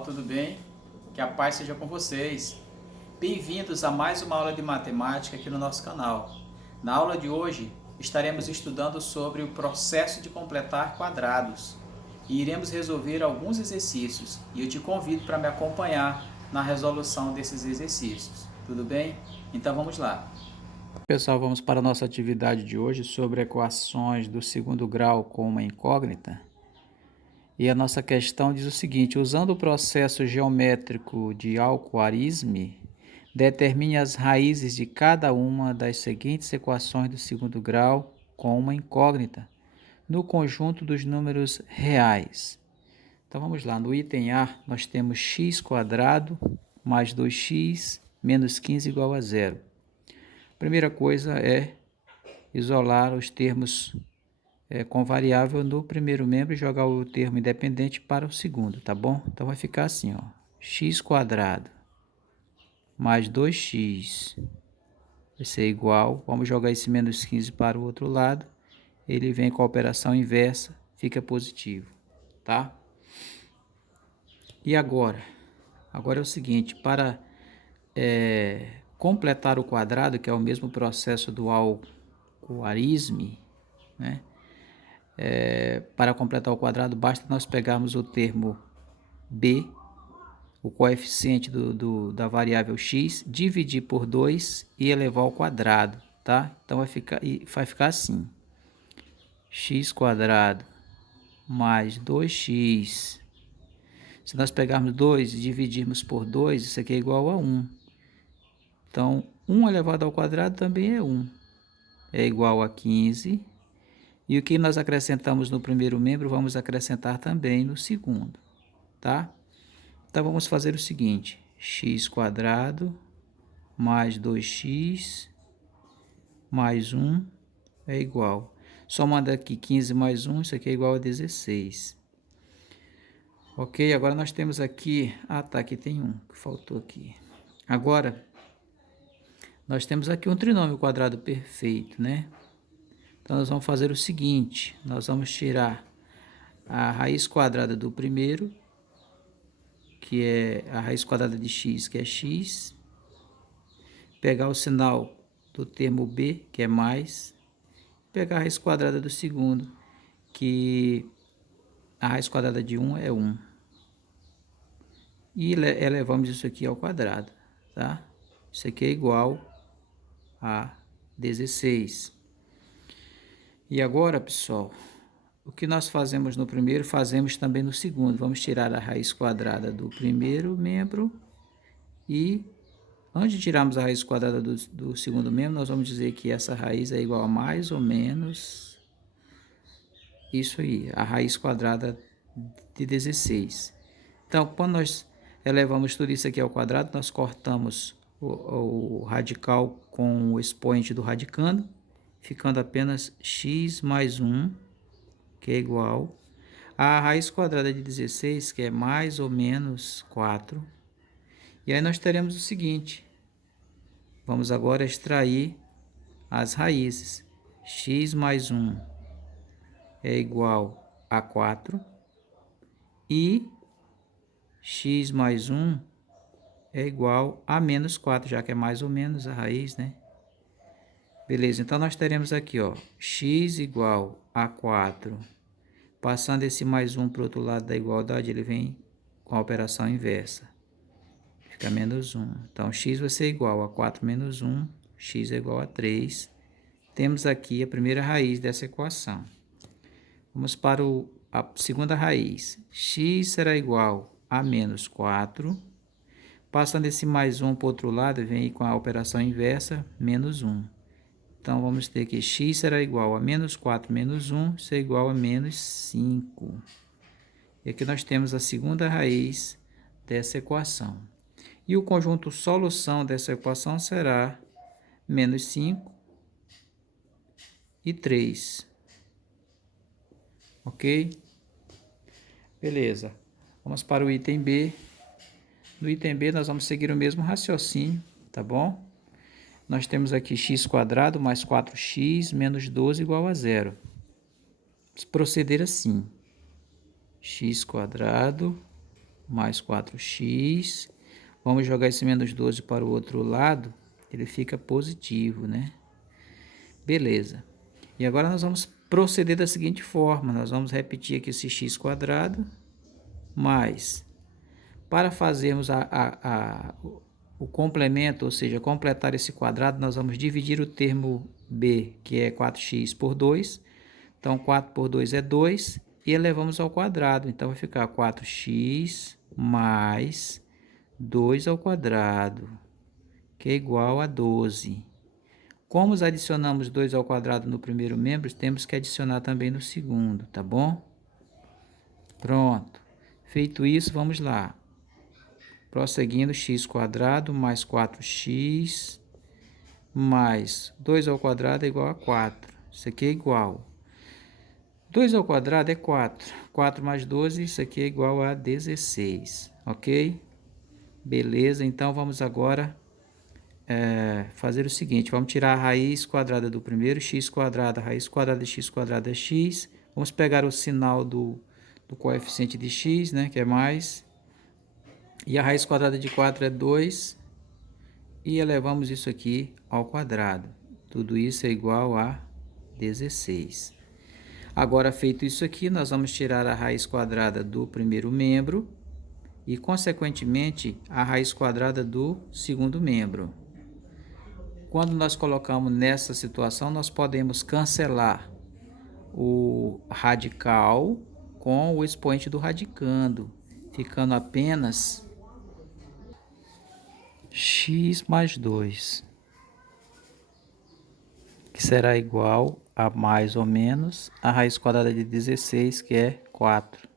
pessoal, tudo bem? Que a paz seja com vocês. Bem-vindos a mais uma aula de matemática aqui no nosso canal. Na aula de hoje estaremos estudando sobre o processo de completar quadrados e iremos resolver alguns exercícios e eu te convido para me acompanhar na resolução desses exercícios, tudo bem? Então vamos lá. Pessoal, vamos para a nossa atividade de hoje sobre equações do segundo grau com uma incógnita. E a nossa questão diz o seguinte: usando o processo geométrico de Al-Khwarizmi, determine as raízes de cada uma das seguintes equações do segundo grau com uma incógnita no conjunto dos números reais. Então vamos lá, no item A nós temos x² mais 2x menos 15 igual a zero. Primeira coisa é isolar os termos com variável no primeiro membro e jogar o termo independente para o segundo, tá bom? Então vai ficar assim, ó, x² mais 2x vai ser igual, vamos jogar esse menos 15 para o outro lado, ele vem com a operação inversa, fica positivo, tá? E agora? Agora é o seguinte, para completar o quadrado, que é o mesmo processo do Al-Khwarizmi, né? Para completar o quadrado, basta nós pegarmos o termo b, o coeficiente da variável x, dividir por 2 e elevar ao quadrado, tá? Então vai ficar assim, x² mais 2x. Se nós pegarmos 2 e dividirmos por 2, isso aqui é igual a 1. Então, 1 elevado ao quadrado também é 1. É igual a 15. E o que nós acrescentamos no primeiro membro, vamos acrescentar também no segundo, tá? Então, vamos fazer o seguinte, x² mais 2x mais 1 é igual. Somando aqui 15 mais 1, isso aqui é igual a 16. Ok, agora nós temos aqui... Ah, tá, aqui tem um que faltou aqui. Agora, nós temos aqui um trinômio quadrado perfeito, né? Então, nós vamos fazer o seguinte, nós vamos tirar a raiz quadrada do primeiro, que é a raiz quadrada de x, que é x, pegar o sinal do termo b, que é mais, pegar a raiz quadrada do segundo, que a raiz quadrada de 1 é 1. E elevamos isso aqui ao quadrado, tá? Isso aqui é igual a 16. E agora, pessoal, o que nós fazemos no primeiro, fazemos também no segundo. Vamos tirar a raiz quadrada do primeiro membro e, antes de tirarmos a raiz quadrada do segundo membro, nós vamos dizer que essa raiz é igual a mais ou menos isso aí, a raiz quadrada de 16. Então, quando nós elevamos tudo isso aqui ao quadrado, nós cortamos o radical com o expoente do radicando, ficando apenas x mais 1, que é igual a raiz quadrada de 16, que é mais ou menos 4. E aí nós teremos o seguinte, vamos agora extrair as raízes. X mais 1 é igual a 4 e x mais 1 é igual a menos 4, já que é mais ou menos a raiz, né? Beleza, então nós teremos aqui, ó, x igual a 4. Passando esse mais 1 para o outro lado da igualdade, ele vem com a operação inversa. Fica menos 1. Então, x vai ser igual a 4 menos 1, x é igual a 3. Temos aqui a primeira raiz dessa equação. Vamos para a segunda raiz. X será igual a menos 4. Passando esse mais 1 para o outro lado, vem com a operação inversa, menos 1. Então, vamos ter que x será igual a menos 4 menos 1, isso é igual a menos 5. E aqui nós temos a segunda raiz dessa equação. E o conjunto solução dessa equação será menos 5 e 3. Ok? Beleza. Vamos para o item B. No item B, nós vamos seguir o mesmo raciocínio, tá bom? Nós temos aqui x² mais 4x menos 12 igual a 0. Vamos proceder assim. x² mais 4x. Vamos jogar esse menos 12 para o outro lado, ele fica positivo, né? Beleza. E agora nós vamos proceder da seguinte forma, nós vamos repetir aqui esse x quadrado, mais, para fazermos o complemento, ou seja, completar esse quadrado, nós vamos dividir o termo b, que é 4x por 2. Então, 4 por 2 é 2, e elevamos ao quadrado. Então, vai ficar 4x mais 2 ao quadrado, que é igual a 12. Como adicionamos 2 ao quadrado no primeiro membro, temos que adicionar também no segundo, tá bom? Pronto. Feito isso, vamos lá. Prosseguindo, x quadrado mais 4x mais 2 ao quadrado é igual a 4. Isso aqui é igual. 2 ao quadrado é 4. 4 mais 12, isso aqui é igual a 16. Ok? Beleza, então vamos agora fazer o seguinte. Vamos tirar a raiz quadrada do primeiro, x quadrado, a raiz quadrada de x quadrado é x. Vamos pegar o sinal do coeficiente de x, né, que é mais. E a raiz quadrada de 4 é 2. E elevamos isso aqui ao quadrado. Tudo isso é igual a 16. Agora, feito isso aqui, nós vamos tirar a raiz quadrada do primeiro membro e, consequentemente, a raiz quadrada do segundo membro. Quando nós colocamos nessa situação, nós podemos cancelar o radical com o expoente do radicando, ficando apenas x mais 2, que será igual a mais ou menos a raiz quadrada de 16, que é 4.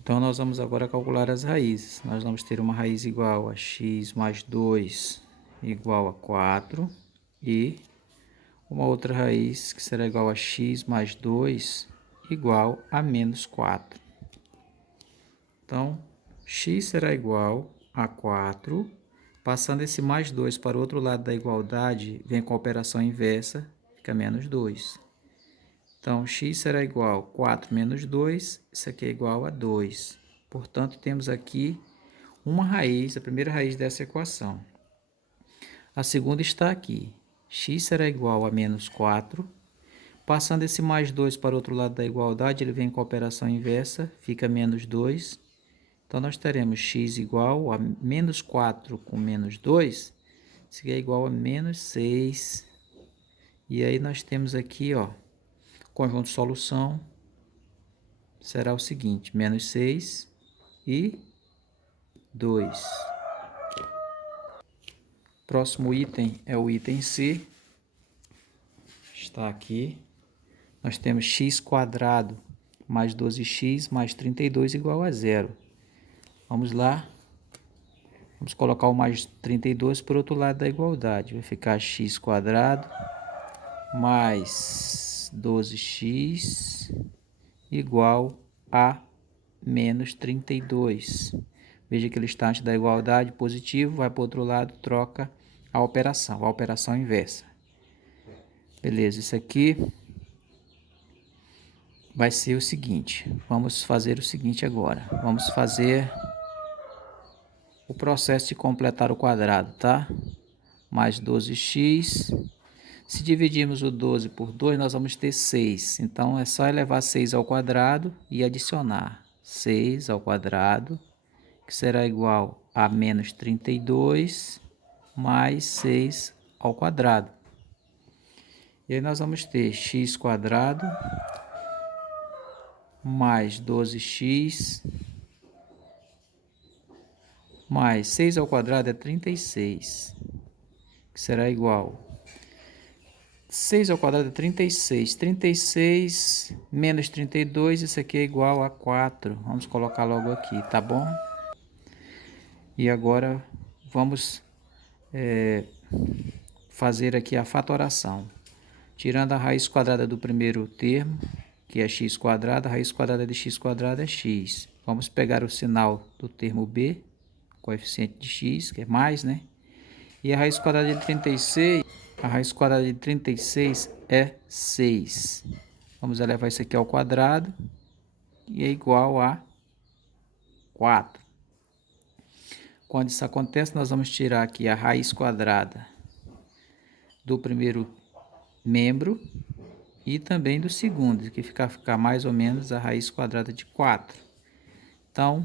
Então, nós vamos agora calcular as raízes. Nós vamos ter uma raiz igual a x mais 2 igual a 4 e uma outra raiz que será igual a x mais 2 igual a menos 4. Então, x será igual a 4. Passando esse mais 2 para o outro lado da igualdade, vem com a operação inversa, fica menos 2. Então, x será igual a 4 menos 2, isso aqui é igual a 2. Portanto, temos aqui uma raiz, a primeira raiz dessa equação. A segunda está aqui. X será igual a menos 4. Passando esse mais 2 para o outro lado da igualdade, ele vem com a operação inversa, fica menos 2. Então, nós teremos x igual a menos 4 com menos 2, isso aqui é igual a menos 6. E aí, nós temos aqui, ó, conjunto de solução será o seguinte, menos 6 e 2. Próximo item é o item C. Está aqui. Nós temos x quadrado mais 12x mais 32 igual a 0. Vamos lá. Vamos colocar o mais 32 para o outro lado da igualdade. Vai ficar x quadrado mais 12x igual a menos 32. Veja que ele está antes da igualdade, positivo, vai para o outro lado, troca a operação inversa. Beleza, isso aqui vai ser o seguinte. Vamos fazer o seguinte agora. Vamos fazer o processo de completar o quadrado, tá? Mais 12x. Se dividirmos o 12 por 2, nós vamos ter 6. Então, é só elevar 6 ao quadrado e adicionar 6 ao quadrado, que será igual a menos 32 mais 6 ao quadrado. E aí nós vamos ter x quadrado mais 12x mais 6 ao quadrado é 36, que será igual 6 ao quadrado é 36. 36 menos 32, isso aqui é igual a 4. Vamos colocar logo aqui, tá bom? E agora vamos fazer aqui a fatoração. Tirando a raiz quadrada do primeiro termo, que é x quadrado, a raiz quadrada de x quadrado é x. Vamos pegar o sinal do termo b, coeficiente de x, que é mais, né? E a raiz quadrada de 36, a raiz quadrada de 36 é 6. Vamos elevar isso aqui ao quadrado e é igual a 4. Quando isso acontece, nós vamos tirar aqui a raiz quadrada do primeiro membro e também do segundo, que ficar mais ou menos a raiz quadrada de 4. Então,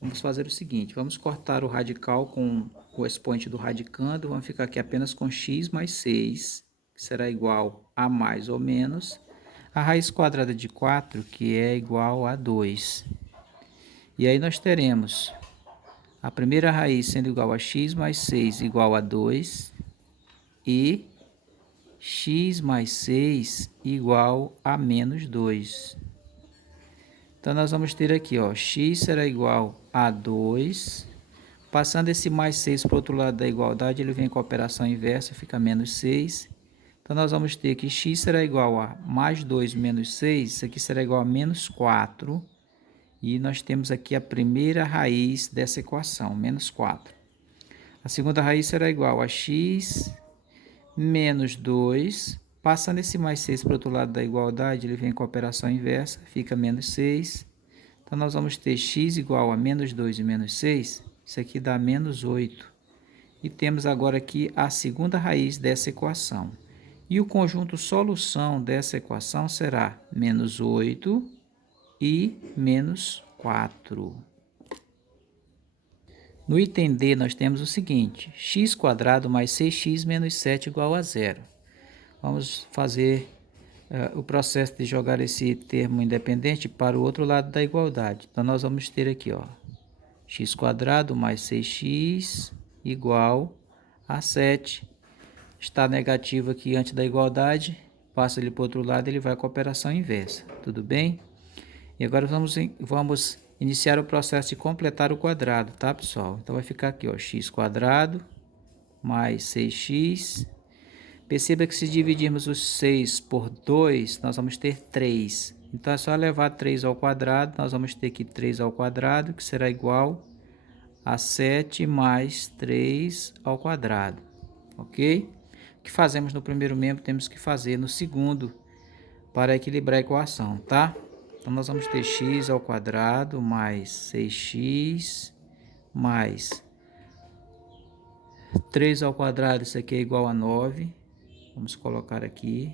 vamos fazer o seguinte, vamos cortar o radical com o expoente do radicando, vamos ficar aqui apenas com x mais 6, que será igual a mais ou menos a raiz quadrada de 4, que é igual a 2. E aí nós teremos a primeira raiz sendo igual a x mais 6 igual a 2 e x mais 6 igual a menos 2. Então, nós vamos ter aqui, ó, x será igual a 2. Passando esse mais 6 para o outro lado da igualdade, ele vem com a operação inversa, fica menos 6. Então, nós vamos ter que x será igual a mais 2 menos 6, isso aqui será igual a menos 4. E nós temos aqui a primeira raiz dessa equação, menos 4. A segunda raiz será igual a x menos 2. Passando esse mais 6 para o outro lado da igualdade, ele vem com a operação inversa, fica menos 6. Então, nós vamos ter x igual a menos 2 e menos 6. Isso aqui dá menos 8. E temos agora aqui a segunda raiz dessa equação. E o conjunto solução dessa equação será menos 8 e menos 4. No item D, nós temos o seguinte, x² mais 6x menos 7 igual a 0. Vamos fazer o processo de jogar esse termo independente para o outro lado da igualdade. Então, nós vamos ter aqui, ó, x² mais 6x igual a 7. Está negativo aqui antes da igualdade, passa ele para o outro lado, ele vai com a operação inversa. Tudo bem? E agora vamos iniciar o processo de completar o quadrado, tá, pessoal? Então, vai ficar aqui, ó, x² mais 6x. Perceba que se dividirmos os 6 por 2, nós vamos ter 3. Então, é só levar 3 ao quadrado, nós vamos ter aqui 3 ao quadrado, que será igual a 7 mais 3 ao quadrado. Ok? O que fazemos no primeiro membro, temos que fazer no segundo, para equilibrar a equação, tá? Então, nós vamos ter x ao quadrado mais 6x mais 3 ao quadrado, isso aqui é igual a 9. Vamos colocar aqui,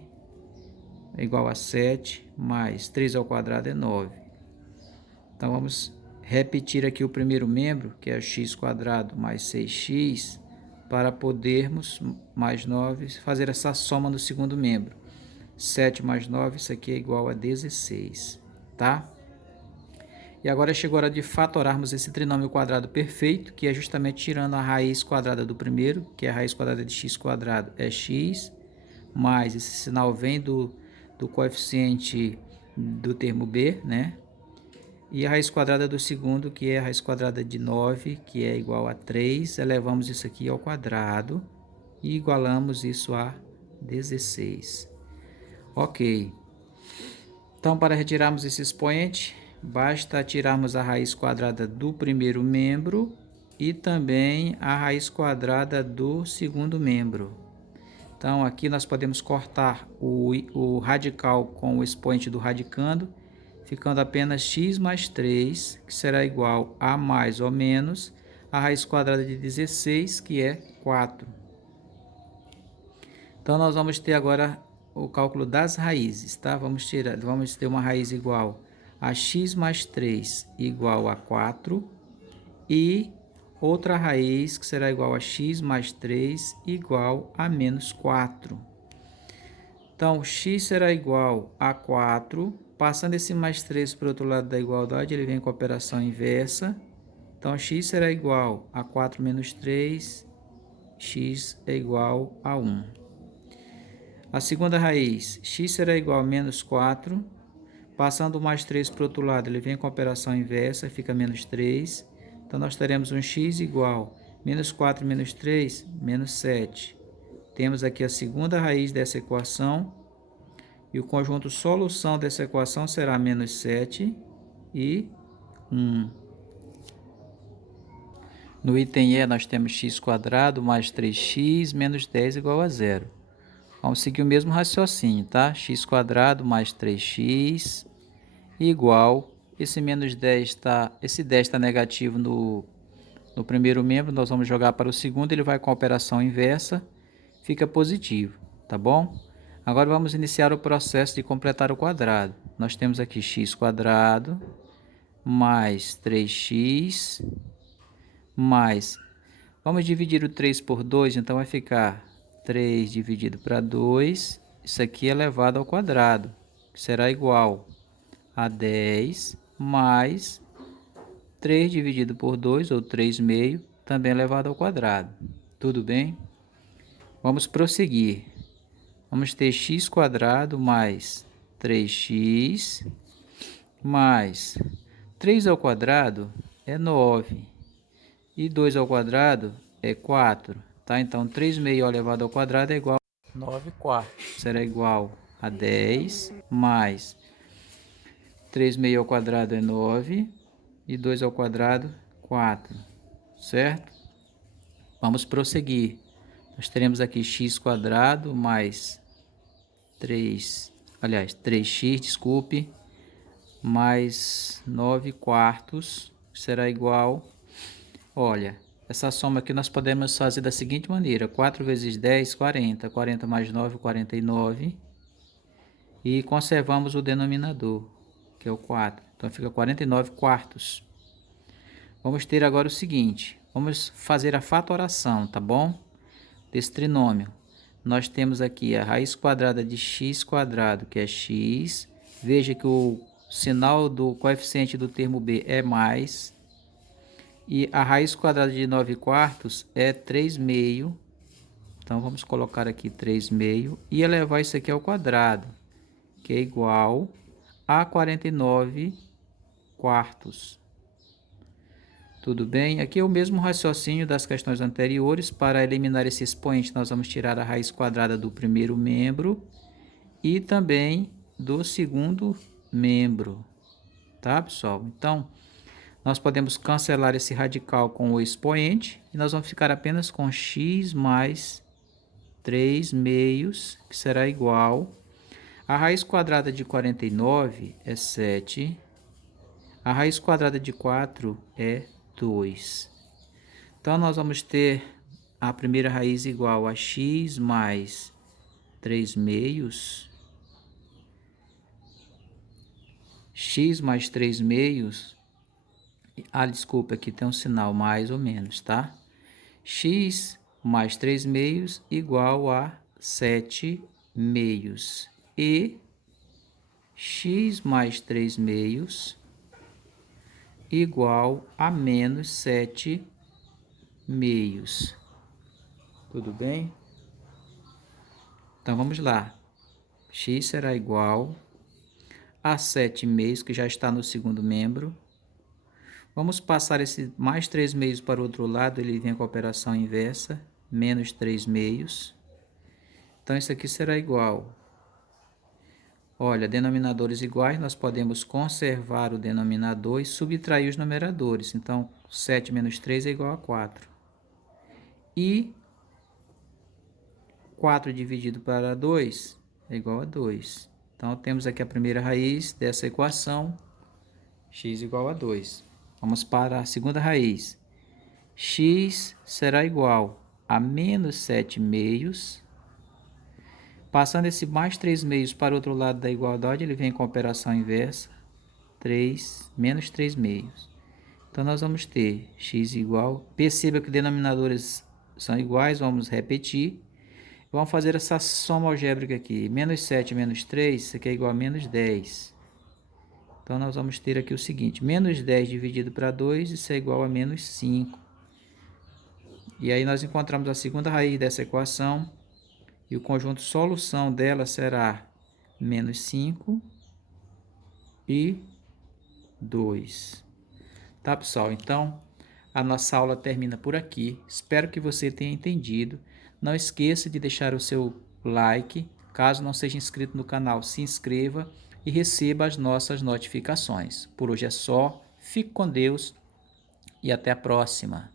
é igual a 7, mais 3 ao quadrado é 9. Então, vamos repetir aqui o primeiro membro, que é x² mais 6x, para podermos, mais 9, fazer essa soma no segundo membro. 7 mais 9, isso aqui é igual a 16, tá? E agora chegou a hora de fatorarmos esse trinômio quadrado perfeito, que é justamente tirando a raiz quadrada do primeiro, que é a raiz quadrada de x², é x, mais esse sinal vem do coeficiente do termo b, né? E a raiz quadrada do segundo, que é a raiz quadrada de 9, que é igual a 3. Elevamos isso aqui ao quadrado e igualamos isso a 16. Ok. Então, para retirarmos esse expoente, basta tirarmos a raiz quadrada do primeiro membro e também a raiz quadrada do segundo membro. Então, aqui nós podemos cortar o radical com o expoente do radicando, ficando apenas x mais 3, que será igual a mais ou menos a raiz quadrada de 16, que é 4. Então, nós vamos ter agora o cálculo das raízes, tá? Vamos ter uma raiz igual a x mais 3 igual a 4 e outra raiz que será igual a x mais 3 igual a menos 4. Então, x será igual a 4. Passando esse mais 3 para o outro lado da igualdade, ele vem com a operação inversa. Então, x será igual a 4 menos 3, x é igual a 1. A segunda raiz, x será igual a menos 4. Passando o mais 3 para o outro lado, ele vem com a operação inversa, fica menos 3. Então, nós teremos um x igual a menos 4 menos 3, menos 7. Temos aqui a segunda raiz dessa equação. E o conjunto solução dessa equação será menos 7 e 1. No item E, nós temos x² mais 3x menos 10 igual a 0. Vamos seguir o mesmo raciocínio, tá? x² mais 3x igual Esse menos 10 está, esse 10 está negativo no primeiro membro, nós vamos jogar para o segundo, ele vai com a operação inversa, fica positivo, tá bom? Agora vamos iniciar o processo de completar o quadrado. Nós temos aqui x quadrado mais 3x mais... Vamos dividir o 3 por 2, então vai ficar 3 dividido para 2, isso aqui elevado ao quadrado, que será igual a 10 mais 3 dividido por 2, ou 3 meio, também elevado ao quadrado. Tudo bem? Vamos prosseguir. Vamos ter x quadrado mais 3x mais 3 ao quadrado é 9 e 2 ao quadrado é 4. Tá? Então, 3 meio elevado ao quadrado é igual a 9 quartos. Será igual a 10 mais 3 meio ao quadrado é 9 e 2 ao quadrado 4, certo? Vamos prosseguir. Nós teremos aqui x quadrado mais 3x, desculpe, mais 9 quartos, será igual, olha, essa soma aqui nós podemos fazer da seguinte maneira: 4 vezes 10, 40, 40 mais 9, 49, e conservamos o denominador, que é o 4, então fica 49 quartos. Vamos ter agora o seguinte, vamos fazer a fatoração, tá bom? Desse trinômio. Nós temos aqui a raiz quadrada de x quadrado, que é x. Veja que o sinal do coeficiente do termo b é mais. E a raiz quadrada de 9 quartos é 3 meio. Então, vamos colocar aqui 3 meio e elevar isso aqui ao quadrado, que é igual a 49 quartos. Tudo bem? Aqui é o mesmo raciocínio das questões anteriores. Para eliminar esse expoente, nós vamos tirar a raiz quadrada do primeiro membro e também do segundo membro. Tá, pessoal? Então, nós podemos cancelar esse radical com o expoente e nós vamos ficar apenas com x mais 3 meios, que será igual a raiz quadrada de 49 é 7, a raiz quadrada de 4 é 2. Então, nós vamos ter a primeira raiz igual a x mais 3 meios. X mais 3 meios. Desculpa, aqui tem um sinal mais ou menos, tá? X mais 3 meios igual a 7 meios. E x mais 3 meios igual a menos 7 meios. Tudo bem? Então, vamos lá. X será igual a 7 meios, que já está no segundo membro. Vamos passar esse mais 3 meios para o outro lado, ele vem com a operação inversa, menos 3 meios. Então, isso aqui será igual. Olha, denominadores iguais, nós podemos conservar o denominador e subtrair os numeradores. Então, 7 menos 3 é igual a 4. E 4 dividido para 2 é igual a 2. Então, temos aqui a primeira raiz dessa equação, x igual a 2. Vamos para a segunda raiz. X será igual a menos 7 meios. Passando esse mais 3 meios para o outro lado da igualdade, ele vem com a operação inversa, menos 3 meios. Então, nós vamos ter x igual... Perceba que denominadores são iguais, vamos repetir. Vamos fazer essa soma algébrica aqui. Menos 7 menos 3, isso aqui é igual a menos 10. Então, nós vamos ter aqui o seguinte, menos 10 dividido para 2, isso é igual a menos 5. E aí, nós encontramos a segunda raiz dessa equação, e o conjunto solução dela será menos 5 e 2. Tá, pessoal? Então, a nossa aula termina por aqui. Espero que você tenha entendido. Não esqueça de deixar o seu like. Caso não seja inscrito no canal, se inscreva e receba as nossas notificações. Por hoje é só. Fique com Deus e até a próxima.